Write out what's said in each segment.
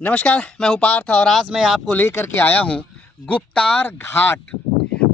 नमस्कार, मैं हूँ पार्थ और आज मैं आपको लेकर के आया हूँ गुप्तार घाट।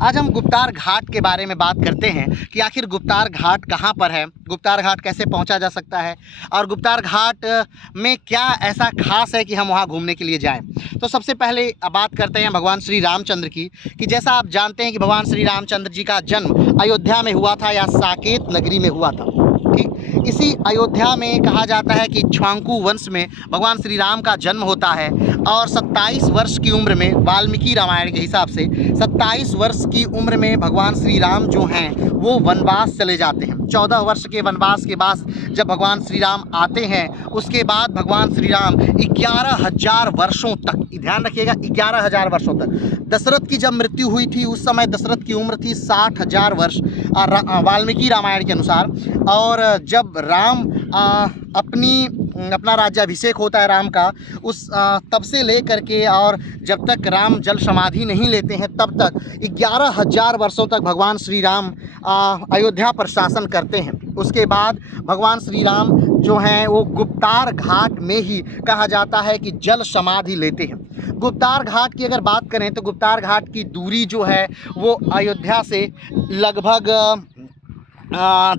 आज हम गुप्तार घाट के बारे में बात करते हैं कि आखिर गुप्तार घाट कहाँ पर है, गुप्तार घाट कैसे पहुँचा जा सकता है और गुप्तार घाट में क्या ऐसा खास है कि हम वहाँ घूमने के लिए जाएं। तो सबसे पहले बात करते हैं भगवान श्री रामचंद्र की कि जैसा आप जानते हैं कि भगवान श्री रामचंद्र जी का जन्म अयोध्या में हुआ था या साकेत नगरी में हुआ था। ठीक इसी अयोध्या में कहा जाता है कि इक्ष्वाकु वंश में भगवान श्री राम का जन्म होता है और 27 वर्ष की उम्र में, वाल्मीकि रामायण के हिसाब से 27 वर्ष की उम्र में भगवान श्री राम जो हैं वो वनवास चले जाते हैं। 14 वर्ष के वनवास के बाद जब भगवान श्री राम आते हैं उसके बाद भगवान श्री राम 11,000 वर्षों तक, ध्यान रखिएगा 11,000 वर्षों तक। दशरथ की जब मृत्यु हुई थी उस समय दशरथ की उम्र थी 60,000 वर्ष वाल्मीकि रामायण के अनुसार। और जब राम अपना राज्याभिषेक होता है राम का, उस तब से ले करके और जब तक राम जल समाधि नहीं लेते हैं तब तक 11,000 वर्षों तक भगवान श्री राम अयोध्या पर शासन करते हैं। उसके बाद भगवान श्री राम जो हैं वो गुप्तार घाट में ही कहा जाता है कि जल समाधि लेते हैं। गुप्तार घाट की अगर बात करें तो गुप्तार घाट की दूरी जो है वो अयोध्या से लगभग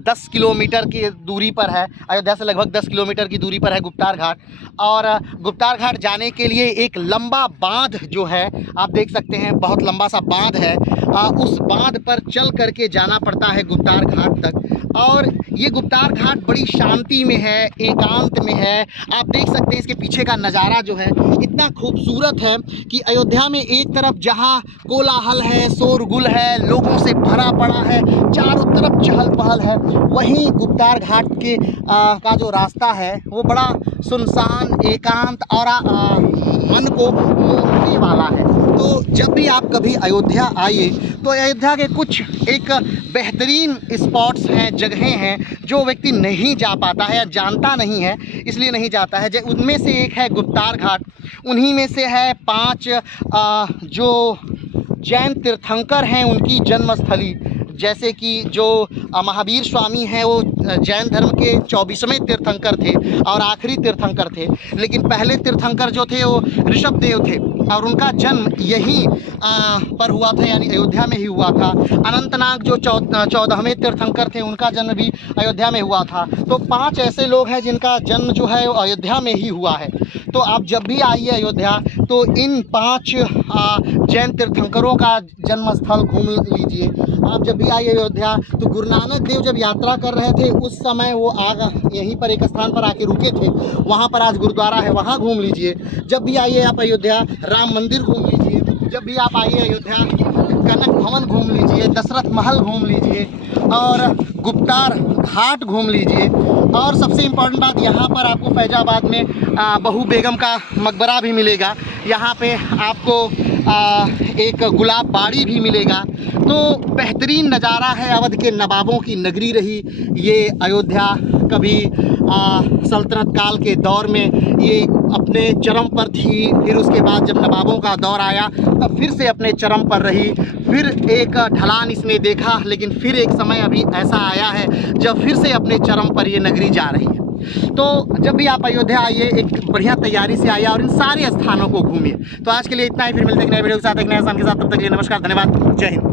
10 किलोमीटर की दूरी पर है। अयोध्या से लगभग 10 किलोमीटर की दूरी पर है गुप्तार घाट। और गुप्तार घाट जाने के लिए एक लंबा बांध जो है आप देख सकते हैं, बहुत लंबा सा बांध है। उस बांध पर चल करके जाना पड़ता है गुप्तार घाट तक। और ये गुप्तार घाट बड़ी शांति में है, एकांत में है। आप देख सकते हैं इसके पीछे का नज़ारा जो है इतना खूबसूरत है कि अयोध्या में एक तरफ जहाँ कोलाहल है, शोरगुल है, लोगों से भरा पड़ा है, चारों तरफ चहल पहल है, वहीं गुप्तार घाट के का जो रास्ता है वो बड़ा सुनसान, एकांत और मन को मोहने वाला है। तो जब भी आप कभी अयोध्या आइए तो अयोध्या के कुछ एक बेहतरीन स्पॉट्स हैं, जगहें हैं जो व्यक्ति नहीं जा पाता है या जानता नहीं है, इसलिए नहीं जाता है। उनमें से एक है गुप्तार घाट। उन्हीं में से है 5 जो जैन तीर्थंकर हैं उनकी जन्मस्थली, जैसे कि जो महावीर स्वामी हैं वो जैन धर्म के 24वें तीर्थंकर थे और आखिरी तीर्थंकर थे। लेकिन पहले तीर्थंकर जो थे वो ऋषभदेव थे और उनका जन्म यहीं पर हुआ था, यानी अयोध्या में ही हुआ था। अनंतनाग जो 14वें तीर्थंकर थे उनका जन्म भी अयोध्या में हुआ था। तो 5 ऐसे लोग हैं जिनका जन्म जो है वो अयोध्या में ही हुआ है। तो आप जब भी आइए अयोध्या तो इन 5 जैन तीर्थंकरों का जन्म स्थल घूम लीजिए। आप जब भी आइए अयोध्या तो गुरु नानक देव जब यात्रा कर रहे थे उस समय वो यहीं पर एक स्थान पर आके रुके थे, वहाँ पर आज गुरुद्वारा है, वहाँ घूम लीजिए। जब भी आइए आप अयोध्या राम मंदिर घूम लीजिए। जब भी आप आइए अयोध्या कनक भवन घूम लीजिए, दशरथ महल घूम लीजिए और गुप्तार घाट घूम लीजिए। और सबसे इम्पोर्टेंट बात, यहाँ पर आपको फैजाबाद में बहू बेगम का मकबरा भी मिलेगा। यहाँ पे आपको एक गुलाब बाड़ी भी मिलेगा। तो बेहतरीन नज़ारा है। अवध के नवाबों की नगरी रही ये अयोध्या। कभी सल्तनत काल के दौर में ये अपने चरम पर थी, फिर उसके बाद जब नवाबों का दौर आया तब फिर से अपने चरम पर रही, फिर एक ढलान इसने देखा, लेकिन फिर एक समय अभी ऐसा आया है जब फिर से अपने चरम पर ये नगरी जा रही है। तो जब भी आप अयोध्या आइए एक बढ़िया तैयारी से आइए और इन सारे स्थानों को घूमिए। तो आज के लिए इतना ही, फिर मिलते हैं एक नए वीडियो के साथ, एक नए स्थान के साथ। तब तक के लिए नमस्कार, धन्यवाद, जय हिंद।